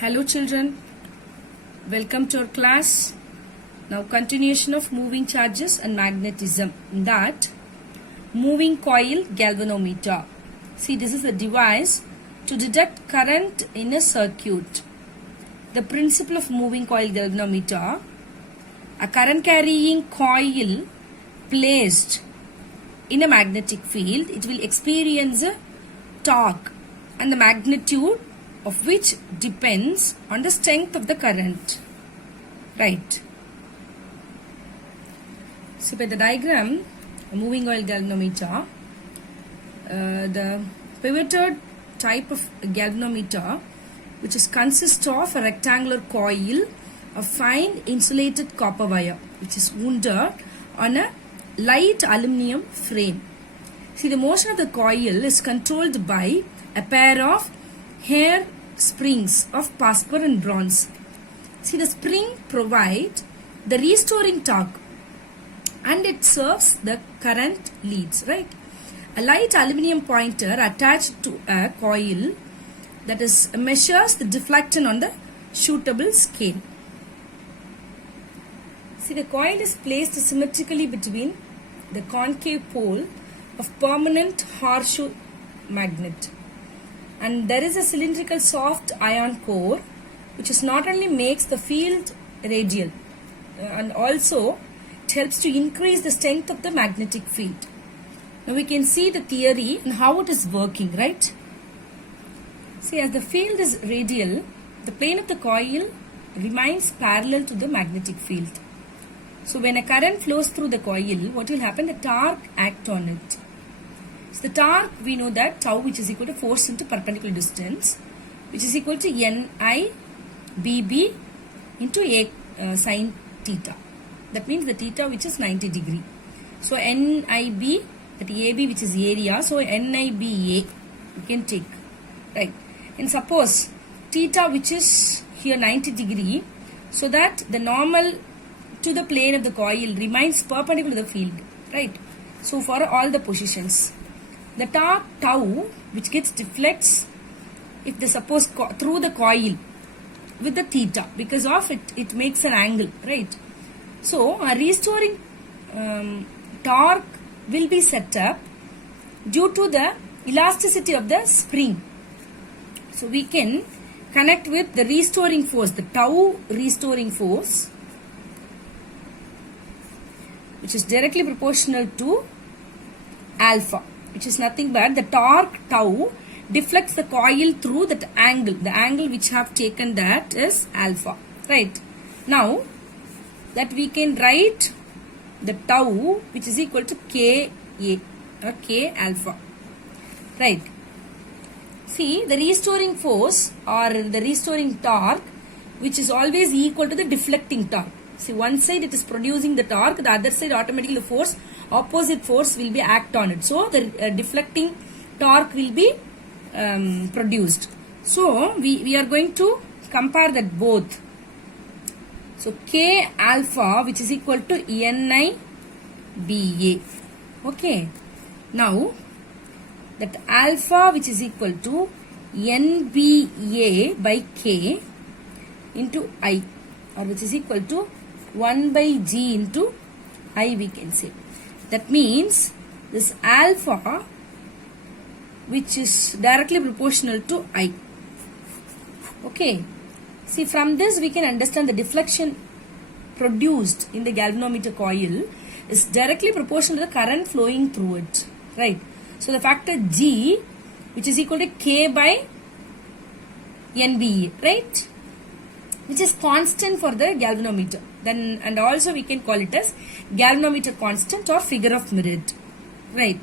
Hello children, welcome to our class. Now continuation of moving charges and magnetism. In that, moving coil galvanometer. See, this is a device to detect current in a circuit. The principle of moving coil galvanometer, a current carrying coil placed in a magnetic field, it will experience a torque and the magnitude of which depends on the strength of the current. Right. So by the diagram, a moving coil galvanometer, the pivoted type of galvanometer, which is consists of a rectangular coil of fine insulated copper wire, which is wounded on a light aluminum frame. See, the motion of the coil is controlled by a pair of hair springs of phosphor and bronze. See, the spring provides the restoring torque and it serves the current leads, right? A light aluminum pointer attached to a coil that is measures the deflection on the shootable scale. See, the coil is placed symmetrically between the concave pole of permanent horseshoe magnet. And there is a cylindrical soft iron core which is not only makes the field radial and also it helps to increase the strength of the magnetic field. Now we can see the theory and how it is working, right? See, as the field is radial, the plane of the coil remains parallel to the magnetic field. So when a current flows through the coil, what will happen? The torque acts on it. So the torque, we know that tau, which is equal to force into perpendicular distance, which is equal to NIBB into A sine theta. That means the theta which is 90 degree. So NIB, that AB which is area, so NIBA you can take, right? And suppose theta which is here 90 degree, so that the normal to the plane of the coil remains perpendicular to the field, right? So for all the positions, the torque tau which gets deflects if the suppose through the coil with the theta, because of it makes an angle, right? So a restoring torque will be set up due to the elasticity of the spring. So we can connect with the restoring force, the tau restoring force, which is directly proportional to alpha, which is nothing but the torque tau deflects the coil through that angle. The angle which have taken that is alpha, right? Now that we can write the tau which is equal to Ka or K alpha, right? See, the restoring force or the restoring torque which is always equal to the deflecting torque. See, one side it is producing the torque, the other side automatically the force, opposite force will be act on it. So the deflecting torque will be produced. So we are going to compare that both. So K alpha which is equal to NIBA. Okay. Now that alpha which is equal to NBA by K into I, or which is equal to 1 by G into I, we can say. That means this alpha which is directly proportional to I. Okay. See, from this we can understand the deflection produced in the galvanometer coil is directly proportional to the current flowing through it. Right. So the factor G which is equal to K by NBA. Right. Which is constant for the galvanometer. Then, and also we can call it as galvanometer constant or figure of merit, right?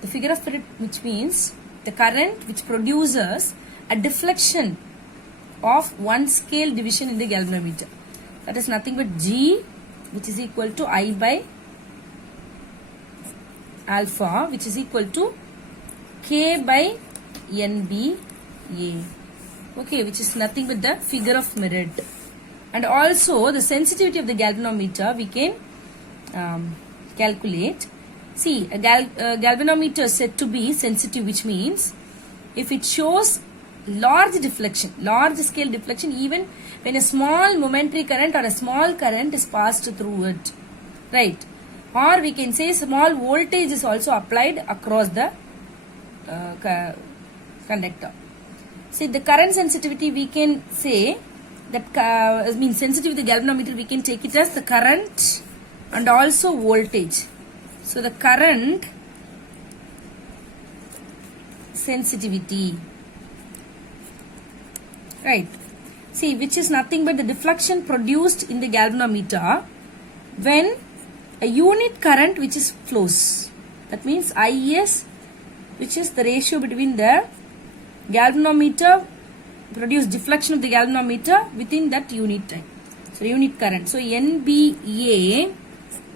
The figure of merit, which means the current which produces a deflection of one scale division in the galvanometer. That is nothing but G which is equal to I by alpha which is equal to K by NBA. Okay, which is nothing but the figure of merit. And also the sensitivity of the galvanometer we can calculate. See, a galvanometer is said to be sensitive, which means if it shows large deflection, large scale deflection, even when a small momentary current or a small current is passed through it, right? Or we can say small voltage is also applied across the conductor. See, the current sensitivity, we can say that means sensitivity of the galvanometer, we can take it as the current and also voltage. So the current sensitivity, right? See, which is nothing but the deflection produced in the galvanometer when a unit current which is flows. That means IS, which is the ratio between the galvanometer produced deflection of the galvanometer within that unit time. So unit current. So NBA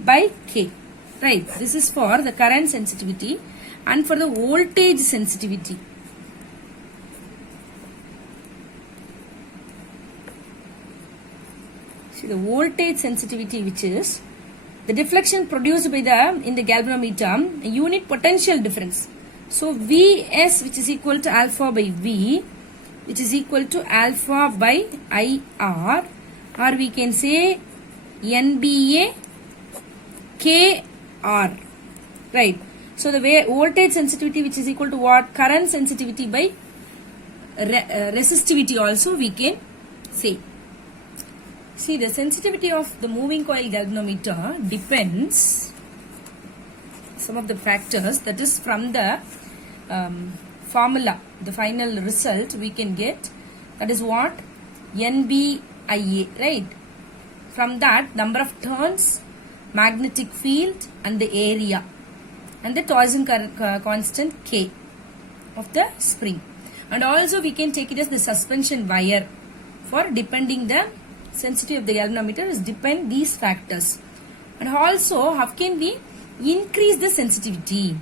by K. Right. This is for the current sensitivity and for the voltage sensitivity. See, the voltage sensitivity, which is the deflection produced by in the galvanometer, a unit potential difference. So Vs, which is equal to alpha by V, which is equal to alpha by IR, or we can say NBA KR, right? So the voltage sensitivity, which is equal to what? Current sensitivity by resistivity also we can say. See, the sensitivity of the moving coil galvanometer depends some of the factors, that is from the formula, the final result we can get, that is what? NBIA, right? From that, number of turns, magnetic field and the area and the torsion constant K of the spring. And also we can take it as the suspension wire for depending the sensitivity of the galvanometer is depend these factors. And also how can we increase the sensitivity?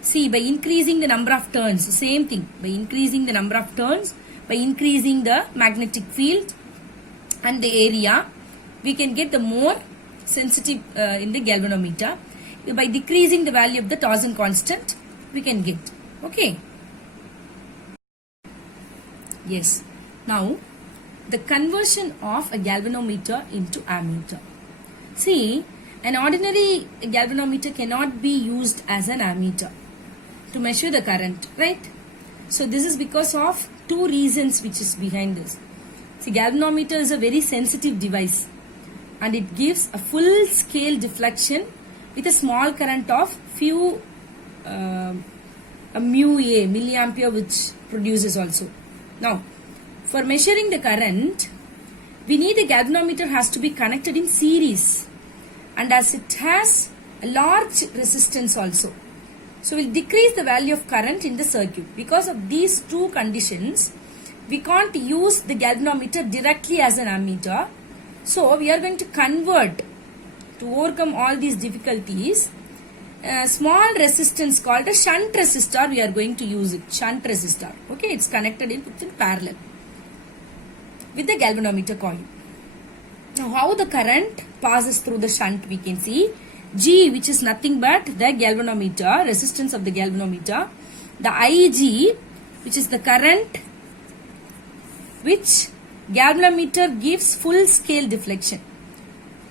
See, by increasing the number of turns, same thing, by increasing the number of turns, by increasing the magnetic field and the area, we can get the more sensitive in the galvanometer. By decreasing the value of the torsion constant, we can get. Okay. Yes. Now, the conversion of a galvanometer into ammeter. See, an ordinary galvanometer cannot be used as an ammeter to measure the current, right? So this is because of two reasons which is behind this. See, galvanometer is a very sensitive device and it gives a full scale deflection with a small current of few a milliampere, which produces also. Now, for measuring the current, we need a galvanometer has to be connected in series, and as it has a large resistance also. So we'll decrease the value of current in the circuit. Because of these two conditions, we can't use the galvanometer directly as an ammeter. So we are going to convert, to overcome all these difficulties, a small resistance called a shunt resistor. We are going to use it, shunt resistor. Okay, it's connected in parallel with the galvanometer coil. Now how the current passes through the shunt, we can see G, which is nothing but the galvanometer, resistance of the galvanometer, the IG, which is the current which galvanometer gives full scale deflection.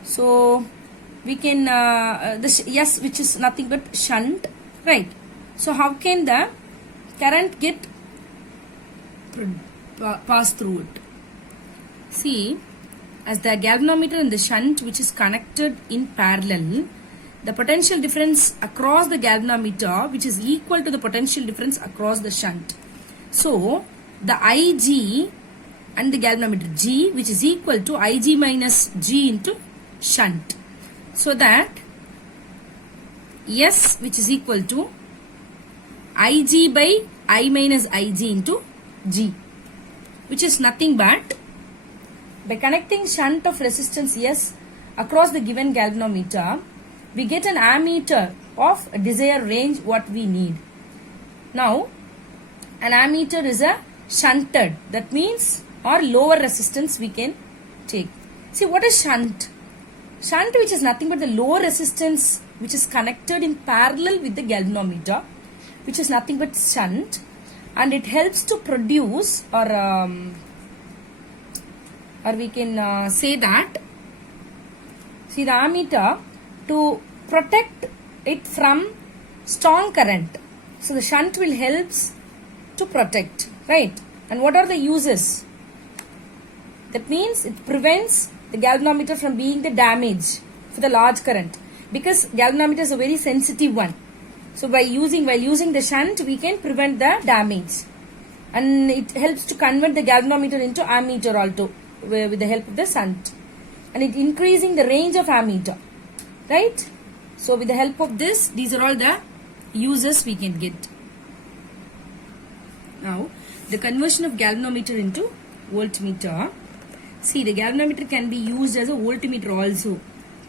So we can S, which is nothing but shunt, right? So how can the current get pass through it? See, as the galvanometer and the shunt which is connected in parallel, the potential difference across the galvanometer which is equal to the potential difference across the shunt. So the IG and the galvanometer G, which is equal to IG minus G into shunt. So that S, which is equal to IG by I minus IG into G, which is nothing but by connecting shunt of resistance S across the given galvanometer, we get an ammeter of a desired range what we need. Now, an ammeter is a shunted, that means or lower resistance we can take. See, what is shunt? Shunt, which is nothing but the lower resistance which is connected in parallel with the galvanometer, which is nothing but shunt. and it helps to produce, or we can say that, see, the ammeter to protect it from strong current. So the shunt will helps to protect, right? And what are the uses? That means it prevents the galvanometer from being the damage for the large current, because galvanometer is a very sensitive one. So while using the shunt, we can prevent the damage, and it helps to convert the galvanometer into ammeter also with the help of the shunt, and it increasing the range of ammeter, right? So with the help of this, these are all the uses we can get. Now the conversion of galvanometer into voltmeter. See, the galvanometer can be used as a voltmeter also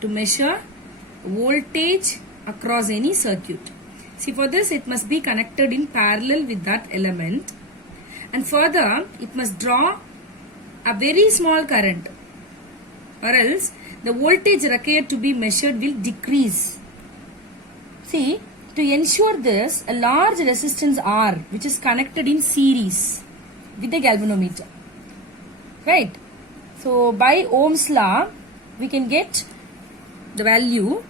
to measure voltage across any circuit. See, for this it must be connected in parallel with that element, and further it must draw a very small current, or else the voltage required to be measured will decrease. See, to ensure this, a large resistance R which is connected in series with the galvanometer, right? So by Ohm's law we can get the value,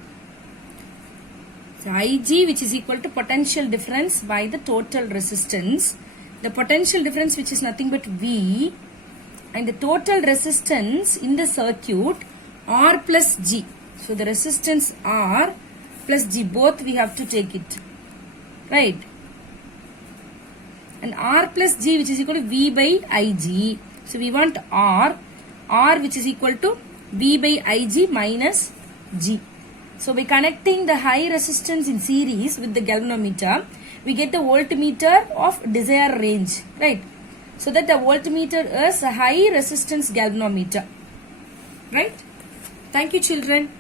so Ig, which is equal to potential difference by the total resistance. The potential difference, which is nothing but V, and the total resistance in the circuit, R plus G. So the resistance R plus G, both we have to take it, right? And R plus G, which is equal to V by Ig. So we want R which is equal to V by Ig minus G. So by connecting the high resistance in series with the galvanometer, we get the voltmeter of desired range, right? So that the voltmeter is a high resistance galvanometer, right? Thank you, children.